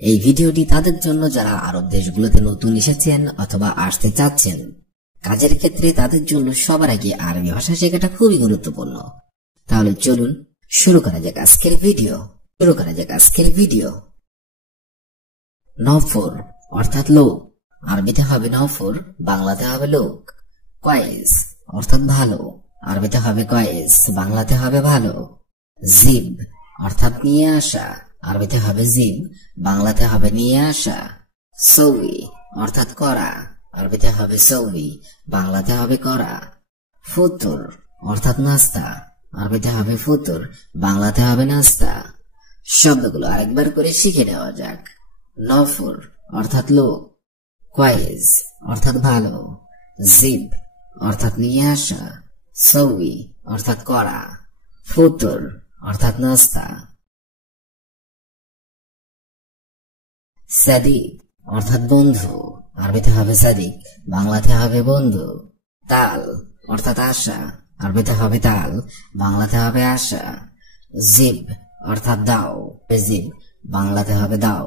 এই ভিডিওটি তাদের জন্য যারা আরব দেশগুলোতে নতুন এসেছেন অথবা আসতে চাচ্ছেন। কাজের ক্ষেত্রে তাদের জন্য সবার আগে আরবি ভাষা শেখাটা খুবই গুরুত্বপূর্ণ। তাহলে চলুন শুরু করা যাক আজকের ভিডিও। নফর অর্থাৎ লোক, আরবিতে হবে নফর, বাংলাতে হবে লোক। কয়েস অর্থাৎ ভালো, আরবিতে হবে কয়েস, বাংলাতে হবে ভালো। জিব অর্থাৎ নিয়ে আসা, আরবিতে হবে জিব, বাংলাতে হবে নিয়ে আসা। সৌই অর্থাৎ করা, আরবিতে হবে সৌই, বাংলাতে হবে করা। ফুতুর অর্থাৎ নাস্তা, আরবিতে হবে ফুতুর, বাংলাতে হবে নাস্তা। শব্দগুলো আরেকবার করে শিখে নেওয়া যাক। নফর অর্থাৎ লোক, কয়েস অর্থাৎ ভালো, জিব অর্থাৎ নিয়ে আসা, সৌই অর্থাৎ করা, ফুতুর অর্থাৎ নাস্তা। সাদিক অর্থাৎ বন্ধু, আরবিতে হবে সাদিক, বাংলাতে হবে বন্ধু। তাল অর্থাৎ আশা, আরবিতে হবে তাল, বাংলাতে হবে আশা। জিব অর্থাৎ দাও, জিব বাংলাতে হবে দাও।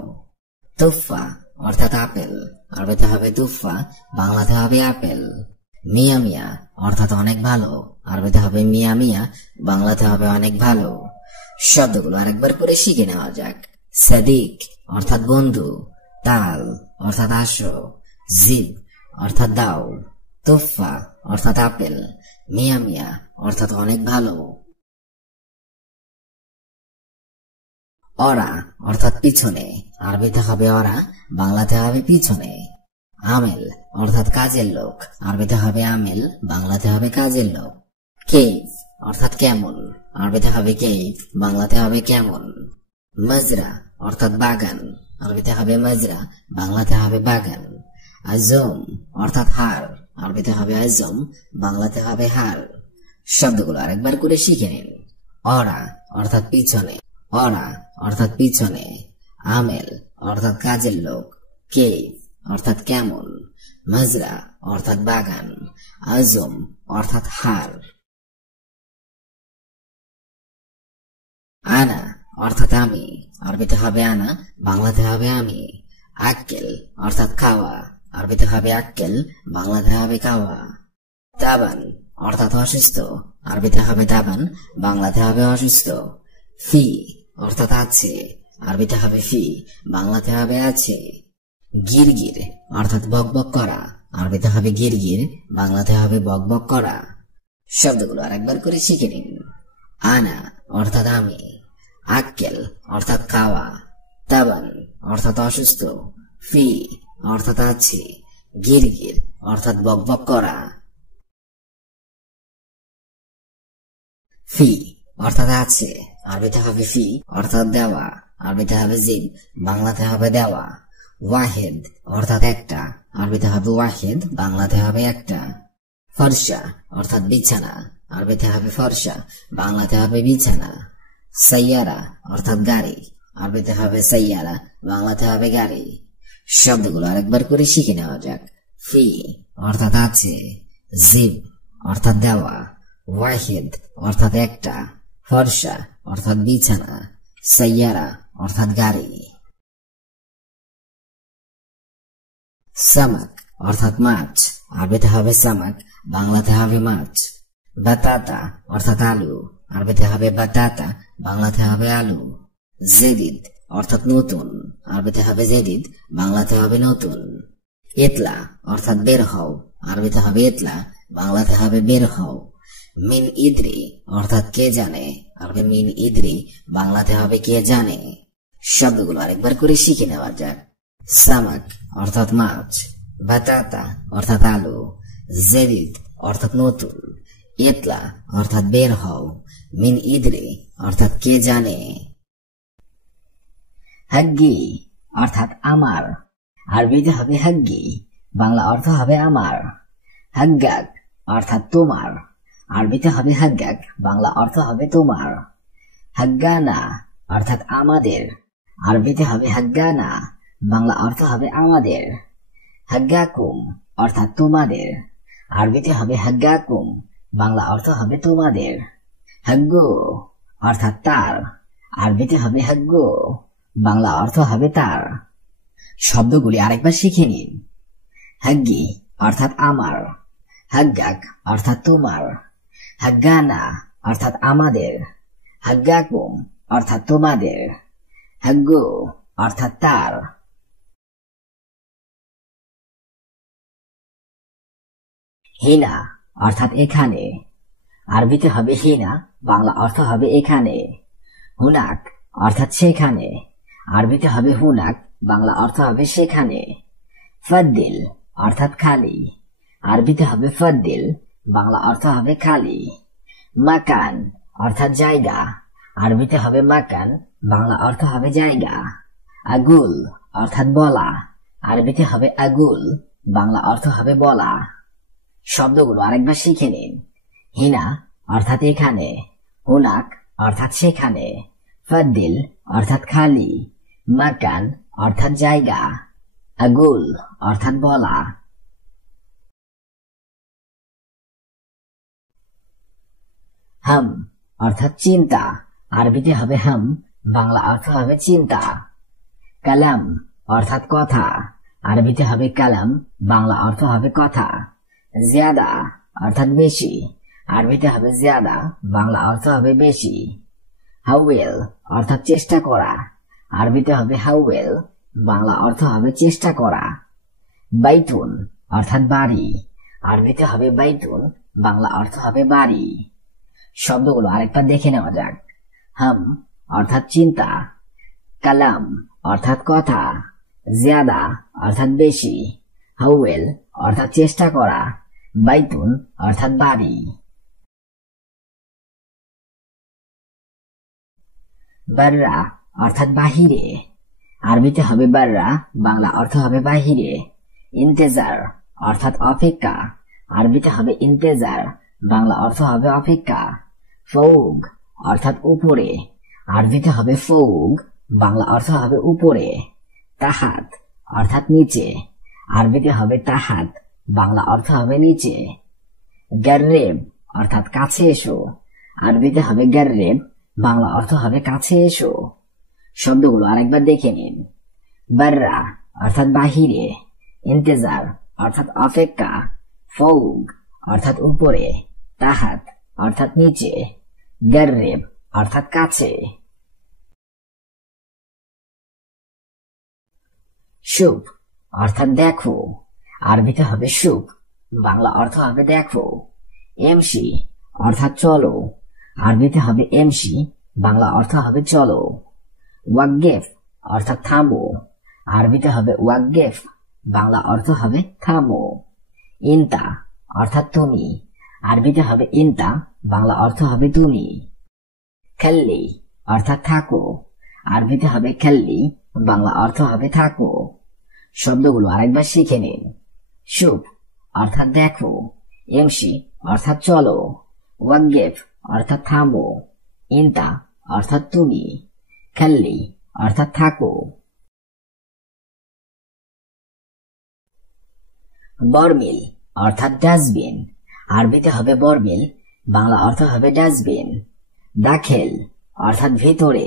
তুফা অর্থাৎ আপেল, আরবিতে হবে তুফা, বাংলাতে হবে আপেল। মিয়া মিয়া অর্থাৎ অনেক ভালো, আরবিতে হবে মিয়া মিয়া, বাংলাতে হবে অনেক ভালো। শব্দগুলো আরেকবার করে শিখে নেওয়া যাক। সাদিক অর্থাৎ বন্ধু, তাল অর্থাৎ আসো, জিব অর্থাৎ দাও, তুফা অর্থাৎ আপেল, মিয়া মিয়া অর্থাৎ অনেক ভালো। অরা অর্থাৎ পিছনে, আরবিতে হবে অরা, বাংলাতে হবে পিছনে। আমেল অর্থাৎ কাজের লোক, আরবিতে হবে আমেল, বাংলাতে হবে কাজের লোক। কেইফ অর্থাৎ কেমন, আরবিতে হবে কেইফ, বাংলাতে হবে কেমন। মাজরা অর্থাৎ বাগান, আরবিতে হবে মাজরা, বাংলাতে হবে বাগান। আজম অর্থাৎ হার, আরবিতে হবে আজম, বাংলাতে হবে হার। শব্দগুলো আরেকবার করে শিখে নিন। অরা অর্থাৎ পিছনে, অরা অর্থাৎ পিছনে। আমেল অর্থাৎ কাজের লোক, কেইফ অর্থাৎ কেমন, মাজরা অর্থাৎ বাগান, আজম অর্থাৎ হার। আনা অর্থাৎ আমি, আরবিতে হবে আনা, বাংলাতে হবে আমি। আক্কেল অর্থাৎ খাওয়া, আরবিতে হবে আক্কেল, বাংলাতে হবে খাওয়া। তাবান অর্থাৎ অসুস্থ, আরবিতে হবে তাবান, বাংলাতে হবে অসুস্থ। ফি অর্থাৎ আছে, আরবিতে হবে ফি, বাংলাতে হবে আছে। গিরগির অর্থাৎ বকবক করা, আরবিতে হবে গিরগির, বাংলাতে হবে বকবক করা। শব্দগুলো আরেকবার করে শিখে নিন। আনা অর্থাৎ আমি, আক্কেল অর্থাৎ খাওয়া, তাবান অর্থাৎ অসুস্থ, ফি অর্থাৎ আছে, গিরগির অর্থাৎ বকবক করা। ফি অর্থাৎ আছে, আরবিতে হবে ফি অর্থাৎ দেওয়া, আরবিতে হবে জিব, বাংলাতে হবে দেওয়া। ওয়াহিদ অর্থাৎ একটা, আরবিতে হবে ওয়াহিদ, বাংলাতে হবে একটা। ফর্সা অর্থাৎ বিছানা, আরবিতে হবে ফর্সা, বাংলাতে হবে বিছানা। সাইয়ারা অর্থাৎ গাড়ি, আরবিতে হবে সাইয়ারা, বাংলাতে হবে গাড়ি। শব্দগুলো আরেকবার করে শিখে নেওয়া যাক। ফি অর্থাৎ আছে, জিব অর্থাৎ দেওয়া, ওয়াহিদ অর্থাৎ একটা, ফর্সা অর্থাৎ বিছানা, সাইয়ারা অর্থাৎ গাড়ি। সামাক অর্থাৎ মাছ, আরবিতে হবে সামাক, বাংলাতে হবে মাছ। বাতাতা অর্থাৎ আলু, আরবিতে হবে বাতাতা, বাংলাতে হবে আলু। জেদিদ অর্থাৎ নতুন, আরবিতে হবে জেদিদ, বাংলাতে হবে নতুন। ইতলা অর্থাৎ বের হও, আরবিতে হবে ইতলা, বাংলাতে হবে বের হও। মিন ইদ্রি অর্থাৎ কে জানে, আরবি মিন ইদ্রি, বাংলাতে হবে কে জানে। শব্দগুলো আরেকবার করে শিখে নেওয়া যাক। সামাক অর্থাৎ মাছ, বাতাতা অর্থাৎ আলু, জেদিদ অর্থাৎ নতুন, ইতলা অর্থাৎ বের হও, মিন ইদ্রি অর্থাৎ কে জানে। হাগ্গি অর্থাৎ আমার, আরবিতে হবে হাগ্গি, বাংলা অর্থ হবে আমার। হাগ্গাক অর্থাৎ তোমার, আরবিতে হবে হাগ্গাক, বাংলা অর্থ হবে তোমার। হাগ্গানা অর্থাৎ আমাদের, আরবিতে হবে হাগ্গানা, বাংলা অর্থ হবে আমাদের। হাগ্গাকুম অর্থাৎ তোমাদের, আরবিতে হবে হাগ্গাকুম, বাংলা অর্থ হবে তোমাদের। হাগ্গো অর্থাৎ তার, আরবিতে হবে হাগ্গো, বাংলা অর্থ হবে তার। শব্দগুলি আরেকবার শিখে নিন। হাগ্গি অর্থাৎ আমার, হাগ্গাক অর্থাৎ তোমার, হাগ্গানা অর্থাৎ আমাদের, হাগ্গাকুম অর্থাৎ তোমাদের, হাগ্গু অর্থাৎ তার। হিনা অর্থাৎ এখানে, আরবিতে হবে হিনা, বাংলা অর্থ হবে এখানে। হুনাক অর্থাৎ সেখানে, আরবিতে হবে হুনাক, বাংলা অর্থ হবে সেখানে। ফাদ্দিল অর্থাৎ খালি, আরবিতে হবে ফাদ্দিল, বাংলা অর্থ হবে খালি। মাকান অর্থাৎ জায়গা, আরবিতে হবে মাকান, বাংলা অর্থ হবে জায়গা। আগুল অর্থাৎ বলা, আরবিতে হবে আগুল, বাংলা অর্থ হবে বলা। শব্দগুলো আরেকবার শিখে নিন। হিনা অর্থাৎ এখানে, হুনাক অর্থাৎ সেখানে, ফাদ্দিল অর্থাৎ খালি, মাকান অর্থাৎ জায়গা, আগুল অর্থাৎ বলা। হাম অর্থাৎ চিন্তা, আরবিতে হবে হাম, বাংলা অর্থ হবে চিন্তা। কালাম অর্থাৎ কথা, আরবিতে হবে কালাম, বাংলা অর্থ হবে কথা। জিয়াদা অর্থাৎ বেশি, আরবিতে হবে জিয়াদা, বাংলা অর্থ হবে বেশি। হাউয়েল অর্থাৎ চেষ্টা করা, আরবিতে হবে হাউয়েল, বাংলা অর্থ হবে চেষ্টা করা। বাইতুন অর্থাৎ বাড়ি, আরবিতে হবে বাইতুন, বাংলা অর্থ হবে বাড়ি। শব্দগুলো আরেকবার দেখে নেওয়া যাক। হাম অর্থাৎ চিন্তা, কালাম অর্থাৎ কথা, জিয়াদা অর্থাৎ বেশি, হাউয়েল অর্থাৎ চেষ্টা করা, বাইতুন অর্থাৎ বাড়ি। বাররা অর্থাৎ বাহিরে, আরবিতে হবে বাররা, বাংলা অর্থ হবে বাহিরে। ইন্তেজার অর্থাৎ অপেক্ষা, আরবিতে হবে ইন্তেজার, বাংলা অর্থ হবে অপেক্ষা। ফৌগ অর্থাৎ উপরে, আরবিতে হবে ফৌগ, বাংলা অর্থ হবে উপরে। তাহাত অর্থাৎ নিচে, আরবিতে হবে তাহাত, বাংলা অর্থ হবে নিচে। গার্রেব অর্থাৎ কাছে এসো, আরবিতে হবে গার্রেব, বাংলা অর্থ হবে কাছে এসো। শব্দগুলো আরেকবার দেখে নিন। বাররা অর্থাৎ বাহিরে, ইন্তেজার অর্থাৎ অপেক্ষা, ফৌগ অর্থাৎ উপরে, তাহাত অর্থাৎ নিচে, গার্রেব অর্থাৎ কাছে। শুভ অর্থাৎ দেখো, আরবিতে হবে শুভ, বাংলা অর্থ হবে দেখো। এমসি অর্থাৎ চলো, আরবিতে হবে এমসি, বাংলা অর্থ হবে চলো। ওয়াকগেফ অর্থাৎ থামো, আরবিতে হবে ওয়াকগেফ, বাংলা অর্থ হবে থামো। ইনতা অর্থাৎ তুমি, আরবিতে হবে ইনতা, বাংলা অর্থ হবে তুমি। খেললি অর্থাৎ থাকো, আরবিতে হবে খেললি, বাংলা অর্থ হবে থাকো। শব্দগুলো আরেকবার শিখে নিন। শুভ অর্থাৎ দেখো, এমসি অর্থাৎ চলো, ওয়াকগেফ অর্থাৎ থামো, ইনতা অর্থাৎ তুমি, খেললি অর্থাৎ থাকো। বরমিল অর্থাৎ ডাস্টবিন, আরবিতে হবে বরমিল, বাংলা অর্থ হবে ডাস্টবিন। দাখেল অর্থাৎ ভিতরে,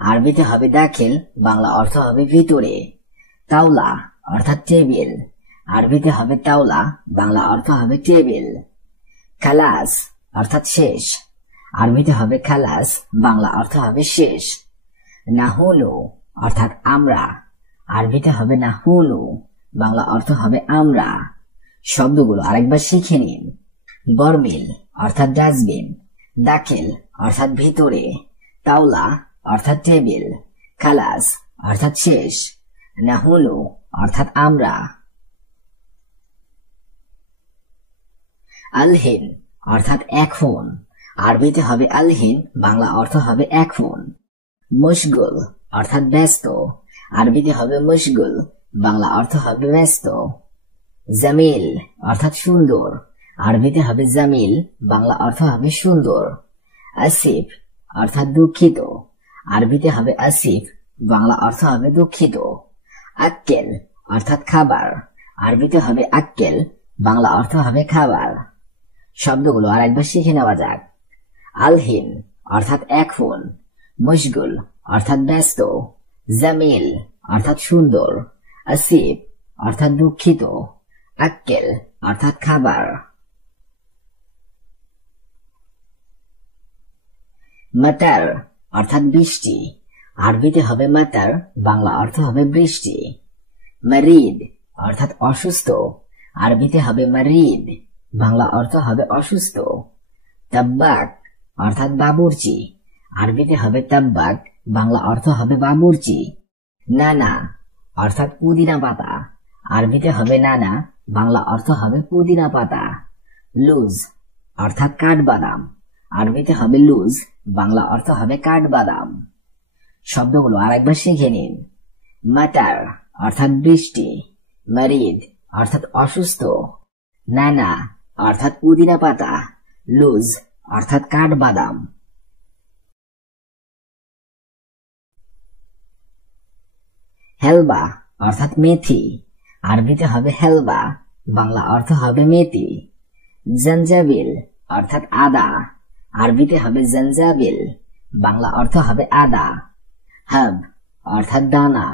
আরবিতে হবে দাখেল, বাংলা অর্থ হবে ভিতরে। তাওলা অর্থাৎ টেবিল, আরবিতে হবে তাওলা, বাংলা অর্থ হবে টেবিল। খালাস অর্থাৎ শেষ, আরবিতে হবে খালাস, বাংলা অর্থ হবে শেষ। নাহুনু অর্থাৎ আমরা, আরবিতে হবে নাহুনু, বাংলা অর্থ হবে আমরা। শব্দগুলো আরেকবার শিখে নিন। বরমিল অর্থাৎ ডাস্টবিন, দাখিল অর্থাৎ ভিতরে, তাওলা অর্থাৎ টেবিল, খালাস অর্থাৎ শেষ, নাহুনু অর্থাৎ আমরা। আলহিন অর্থাৎ এখন, আরবিতে হবে আলহিন, বাংলা অর্থ হবে এখন। মশগুল অর্থাৎ ব্যস্ত, আরবিতে হবে মশগুল, বাংলা অর্থ হবে ব্যস্ত। জামিল অর্থাৎ সুন্দর, আরবিতে হবে জামিল, বাংলা অর্থ হবে সুন্দর। আসিফ অর্থাৎ দুঃখিত, আরবিতে হবে আসিফ, বাংলা অর্থ হবে দুঃখিত। আক্কেল অর্থাৎ খাবার, আরবিতে হবে আক্কেল, বাংলা অর্থ হবে খাবার। শব্দগুলো আরেকবার শিখে নেওয়া যাক। আলহিন অর্থাৎ এখন, মশগুল অর্থাৎ ব্যস্ত, জামিল অর্থাৎ সুন্দর, আসিফ অর্থাৎ দুঃখিত, আক্কেল অর্থাৎ খাবার। মাতার অর্থাৎ বৃষ্টি, আরবিতে হবে মাতার, বাংলা অর্থ হবে বৃষ্টি। মারিদ অর্থাৎ অসুস্থ, আরবিতে হবে মারিদ, বাংলা অর্থ হবে অসুস্থ। তাব্বাক অর্থাৎ বাবুর্চি, আরবিতে হবে তাব্বাক, বাংলা অর্থ হবে বাবুর্চি। নানা অর্থাৎ পুদিনা পাতা, আরবিতে হবে নানা, বাংলা অর্থ হবে পুদিনা পাতা। লুজ অর্থাৎ কাঠবাদাম, আরবিতে হবে লুজ, বাংলা অর্থ হবে কাঠবাদাম। শব্দগুলো আরেকবার শিখে নিন। মাতার অর্থাৎ বৃষ্টি, মারিদ অর্থাৎ অসুস্থ, নানা অর্থাৎ পুদিনা পাতা, লুজ অর্থাৎ কাঠবাদাম। হেলবা অর্থাৎ মেথি, আরবিতে হবে হেলবা, বাংলা অর্থ হবে মেথি। জঞ্জাবিল অর্থাৎ আদা, আরবিতে হবে জঞ্জাবিল, বাংলা অর্থ হবে আদা। হাব অর্থাৎ দানা,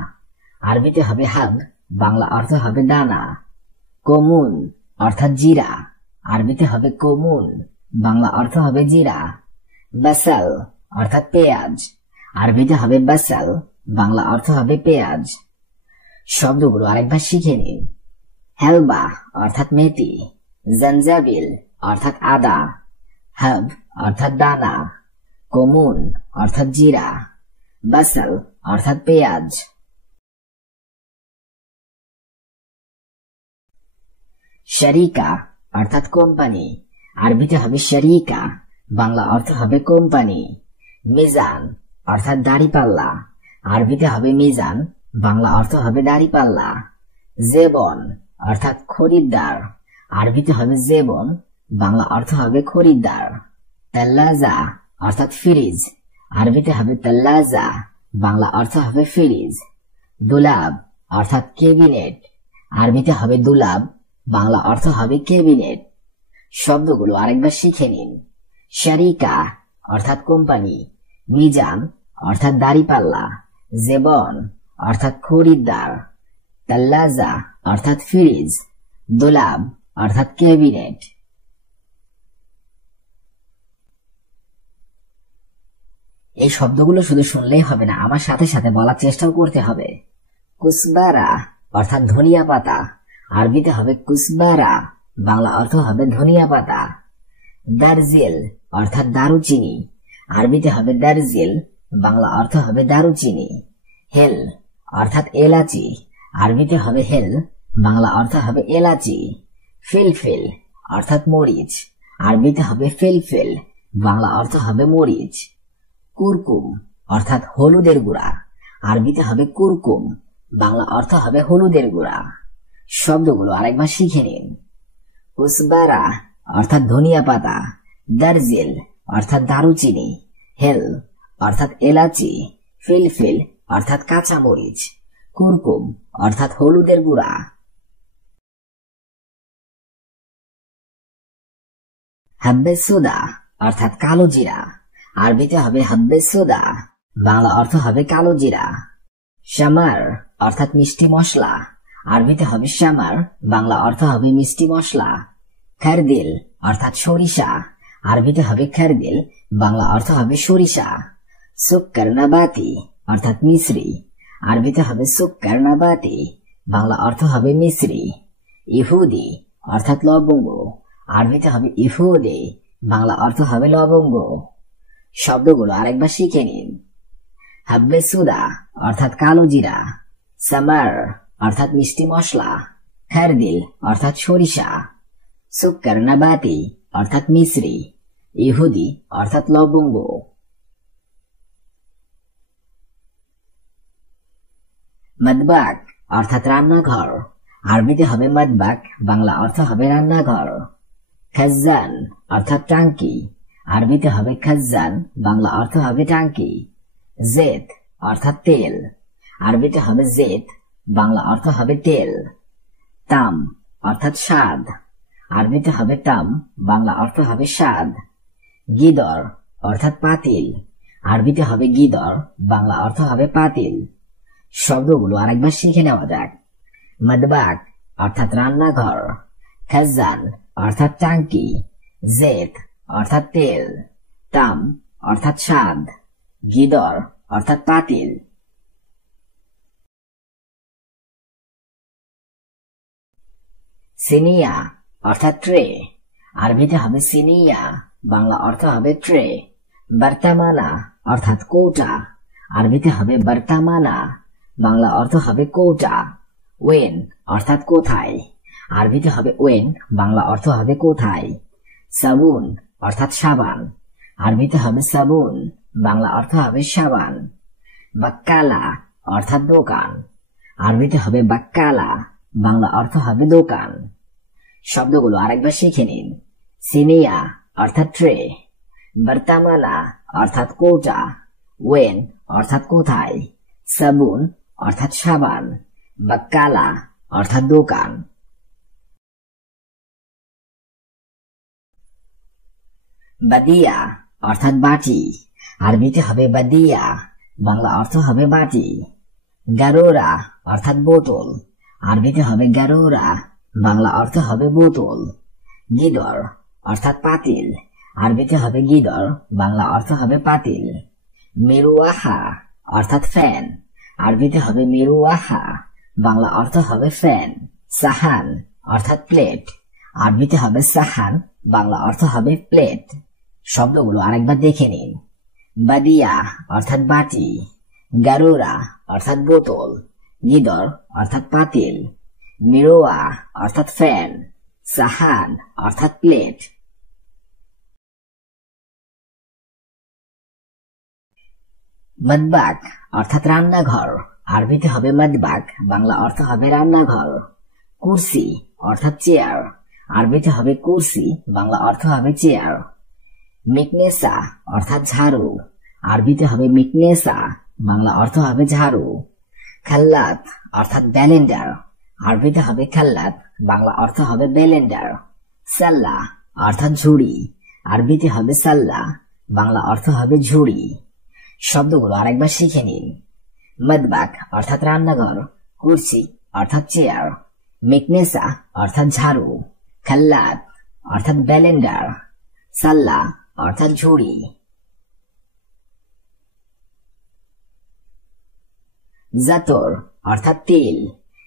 আরবিতে হবে হাব, বাংলা অর্থ হবে দানা। কমুন অর্থাৎ জিরা, আরবিতে হবে কমুন, বাংলা অর্থ হবে জিরা। বাসাল অর্থাৎ পেঁয়াজ, আরবিতে হবে বাসাল, বাংলা অর্থ হবে পেঁয়াজ। শব্দগুলো আরেকবার শিখে নিন। হেলবা অর্থাৎ মেথি, জঞ্জাবিল অর্থাৎ আদা, হাব অর্থাৎ দানা, কমুন অর্থাৎ জিরা, বাসাল অর্থাৎ পেঁয়াজ। শরিকা অর্থাৎ কোম্পানি, আরবিতে হবে শরিকা, বাংলা অর্থ হবে কোম্পানি। মিজান অর্থাৎ দাড়িপাল্লা, আরবিতে হবে মিজান, বাংলা অর্থ হবে দাড়িপাল্লা। জেবন অর্থাৎ খরিদ্দার, আরবিতে হবে জেবন, বাংলা অর্থ হবে খরিদ্দার। তাল্লাজা অর্থাৎ ফ্রিজ, আরবিতে হবে তাল্লাজা, বাংলা অর্থ হবে ফ্রিজ। দুলাব অর্থাৎ ক্যাবিনেট, আরবিতে হবে দুলাব, বাংলা অর্থ হবে ক্যাবিনেট। শব্দগুলো আরেকবার শিখে নিন। শরিকা অর্থাৎ কোম্পানি, মিজান অর্থাৎ দাড়িপাল্লা, জেবন অর্থাৎ খরিদ্দার, তাল্লাজা অর্থাৎ ফ্রিজ, দুলাব অর্থাৎ ক্যাবিনেট। এই শব্দগুলো শুধু শুনলেই হবে না, আমার সাথে সাথে বলার চেষ্টাও করতে হবে। কুসবারা অর্থাৎ ধনিয়া পাতা, আরবিতে হবে কুসবারা, বাংলা অর্থ হবে ধনিয়া পাতা। দারজিল অর্থাৎ দারুচিনি, আরবিতে হবে দারজিল, বাংলা অর্থ হবে দারুচিনি। হেল অর্থাৎ এলাচি, আরবিতে হবে হেল, বাংলা অর্থ হবে এলাচি। ফিলফিল অর্থাৎ মরিচ, আরবিতে হবে ফিলফিল, বাংলা অর্থ হবে মরিচ। কুরকুম অর্থাৎ হলুদের গুঁড়া, আরবিতে হবে কুরকুম, বাংলা অর্থ হবে হলুদের গুঁড়া। শব্দগুলো আরেকবার শিখে নিন। কুসবারা অর্থাৎ ধনিয়া পাতা, দারজিল অর্থাৎ দারুচিনি, হেল অর্থাৎ এলাচি, ফিলফিল অর্থাৎ কাঁচা মরিচ, কুরকুম অর্থাৎ হলুদের গুঁড়া। হাব্বে সোদা অর্থাৎ কালো জিরা, আরবিতে হবে হাব্বে সোদা, বাংলা অর্থ হবে কালো জিরা। শামার অর্থাৎ মিষ্টি মশলা, আরবিতে হবে শামার, বাংলা অর্থ হবে মিষ্টি মশলা। খারদিল অর্থাৎ সরিষা, আরবিতে হবে খারদিল, বাংলা অর্থ হবে সরিষা। সুক্কার নাবাতি অর্থাৎ মিশ্রি, আরবিতে হবে সুক্কার নাবাতি, বাংলা অর্থ হবে মিশ্রি। ইহুদি অর্থাৎ লবঙ্গ, আরবিতে হবে ইহুদি, বাংলা অর্থ হবে লবঙ্গ। শব্দগুলো আরেকবার শিখে নিন। হাব্বে সুদা অর্থাৎ কালো জিরা, সামার অর্থাৎ মিষ্টি মশলা, খারদিল অর্থাৎ সরিষা, সুক্কার নাবাতি অর্থাৎ মিশ্রি, ইহুদি অর্থাৎ লবঙ্গ। মদবাক অর্থাৎ রান্নাঘর, আরবিতে হবে মদবাক, বাংলা অর্থ হবে রান্নাঘর। খাজ্জান অর্থাৎ টাঙ্কি, আরবিতে হবে খাজ্জান, বাংলা অর্থ হবে টাঙ্কি। জেত অর্থাৎ তেল, আরবিতে হবে জেত, বাংলা অর্থ হবে তেল। তাম অর্থাৎ স্বাদ, আরবিতে হবে তাম, বাংলা অর্থ হবে স্বাদ। গিদর অর্থাৎ পাতিল, আরবিতে হবে গিদর, বাংলা অর্থ হবে পাতিল। শব্দগুলো আরেকবার শিখে নেওয়া যাক। মদবাক অর্থাৎ রান্নাঘর, খাজান অর্থাৎ টাঙ্কি, জেত অর্থাৎ তেল, তাম অর্থাৎ স্বাদ, গিদর অর্থাৎ পাতিল। সিনিয়া অর্থাৎ ট্রে, আরবিতে হবে সিনিয়া, বাংলা অর্থ হবে ট্রে। বর্তমানা অর্থাৎ কৌটা, আরবিতে হবে বর্তমানা, বাংলা অর্থ হবে কৌটা। ওয়েন অর্থাৎ কোথায়, আরবিতে হবে ওয়েন, বাংলা অর্থ হবে কোথায়। সাবুন অর্থাৎ সাবান, আরবিতে হবে সাবুন, বাংলা অর্থ হবে সাবান। বাক্কালা অর্থাৎ দোকান, আরবিতে হবে বাক্কালা, বাংলা অর্থ হবে দোকান। শব্দগুলো আরেকবার শিখে নিন। সিনিয়া অর্থাৎ ট্রে, বর্তমানা অর্থাৎ কৌটা, ওয়েন অর্থাৎ কোথায়, সাবুন অর্থাৎ সাবান, বাক্কালা অর্থাৎ দোকান। বাদিয়া অর্থাৎ বাটি, আরবিতে হবে বাদিয়া, বাংলা অর্থ হবে বাটি। গারোরা অর্থাৎ বোতল, আরবিতে হবে গারোরা, বাংলা অর্থ হবে বোতল। গিদর অর্থাৎ পাতিল, আরবিতে হবে গিদর, বাংলা অর্থ হবে পাতিল। মেরুয়াহা অর্থাৎ ফ্যান, আরবিতে হবে মেরুয়াহা, বাংলা অর্থ হবে ফ্যান। সাহান অর্থাৎ প্লেট, আরবিতে হবে সাহান, বাংলা অর্থ হবে প্লেট। শব্দগুলো আরেকবার দেখে নিন। বাদিয়া অর্থাৎ বাটি, গারুরা অর্থাৎ বোতল, গিদর অর্থাৎ পাতিল, মিরোয়া অর্থাৎ ফ্যান, সাহান অর্থাৎ প্লেট। মদবাক অর্থাৎ রান্নাঘর, আরবিতে হবে মদবাক, বাংলা অর্থ হবে রান্নাঘর। কুরসি অর্থাৎ চেয়ার, আরবিতে হবে কুরসি, বাংলা অর্থ হবে চেয়ার। মিকনেসা অর্থাৎ ঝাড়ু, আরবিতে হবে মিকনেসা, বাংলা অর্থ হবে ঝাড়ু। খাল্লাত অর্থাৎ ব্যালেন্ডার, আরবিতে হবে খাল্লাত, বাংলা অর্থ হবে ব্যালেন্ডার। সাল্লা অর্থাৎ ঝুড়ি, আরবিতে হবে সাল্লা, বাংলা অর্থ হবে ঝুড়ি। শব্দগুলো আরেকবার শিখে নিন। মদবাক অর্থাৎ রান্নাঘর, কুরসি অর্থাৎ চেয়ার, মিকনেসা অর্থাৎ ঝাড়ু, খাল্লাত অর্থাৎ ব্যালেন্ডার, সাল্লা অর্থাৎ ঝুড়ি। জাতর অর্থাৎ তিল,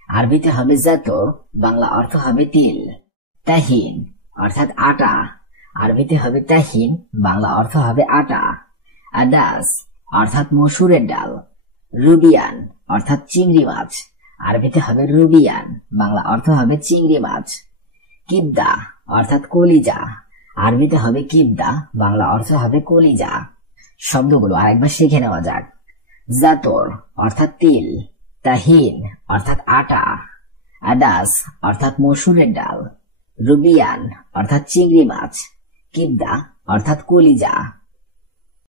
আরবিতে হবে জাতর, বাংলা অর্থ হবে তিল। তাহিন অর্থাৎ আটা, আরবিতে হবে তাহিন, বাংলা অর্থ হবে আটা। আদাস অর্থাৎ মসুরের ডাল। রুবিয়ান অর্থাৎ চিংড়ি মাছ, আরবিতে হবে রুবিয়ান, বাংলা অর্থ হবে চিংড়ি মাছ। কিবদা অর্থাৎ কলিজা, আরবিতে হবে কিবদা, বাংলা অর্থ হবে কলিজা। শব্দগুলো আরেকবার শিখে নেওয়া যাক। জাতর অর্থাৎ তিল, তাহিন অর্থাৎ আটা, আদাস অর্থাৎ মসুরের ডাল, রুবিয়ান অর্থাৎ চিংড়ি মাছ, কিবদা অর্থাৎ কলিজা।